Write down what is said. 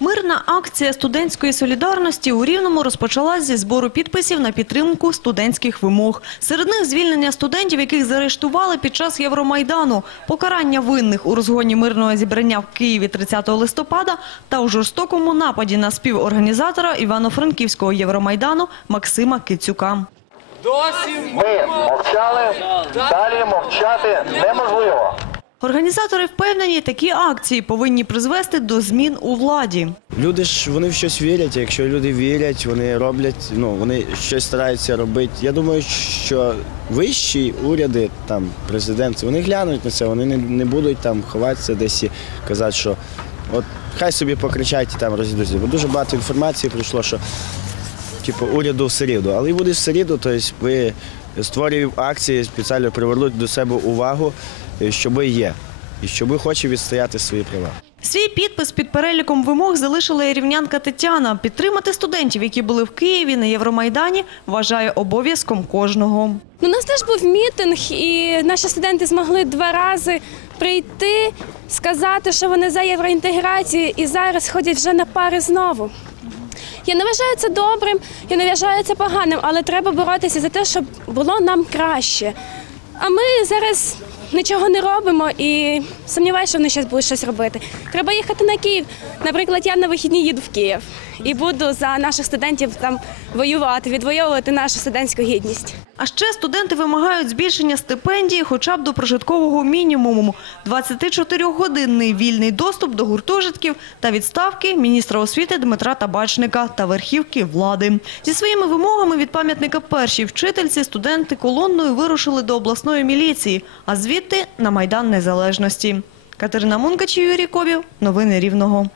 Мирна акція студентської солідарності у Рівному розпочалась зі збору підписів на підтримку студентських вимог. Серед них звільнення студентів, яких заарештували під час Євромайдану, покарання винних у розгоні мирного зібрання в Києві 30 листопада та у жорстокому нападі на співорганізатора Івано-Франківського Євромайдану Максима Кицюка. Досі Ми мовчали, далі мовчати неможливо. Організатори впевнені, такі акції повинні призвести до змін у владі. Люди ж вони в щось вірять. Якщо люди вірять, вони роблять, ну вони щось стараються робити. Я думаю, що вищі уряди, там президент, вони глянуть на це, вони не, не будуть там ховатися десь і казати, що от хай собі покричать і там розійдуться. Бо дуже багато інформації прийшло, що типу уряду в середу, але і буде в середу, тобто ви створюєте акції, спеціально привернуть до себе увагу, е, що є, і що ви хочете відстояти свої права. Свій підпис під переліком вимог залишила і рівнянка Тетяна. Підтримати студентів, які були в Києві на Євромайдані, вважає обов'язком кожного. Ну, У нас теж був мітинг, і наші студенти змогли два рази прийти, сказати, що вони за євроінтеграцію, і зараз ходять вже на пари знову. Я не вважаю це добрим, я не вважаю це поганим, але треба боротися за те, щоб було нам краще. А ми зараз нічого не робимо і сумніваюся, що вони зараз будуть щось робити. Треба їхати на Київ. Наприклад, я на вихідні їду в Київ і буду за наших студентів там воювати, відвоювати нашу студентську гідність. А ще студенти вимагають збільшення стипендії хоча б до прожиткового мінімуму, 24-годинний вільний доступ до гуртожитків та відставки міністра освіти Дмитра Табачника та верхівки влади. Зі своїми вимогами від пам'ятника першій вчительці студенти колонною вирушили до обласної міліції, а звідти на Майдан Незалежності. Катерина Мункач, Юрій Кобів. Новини Рівного.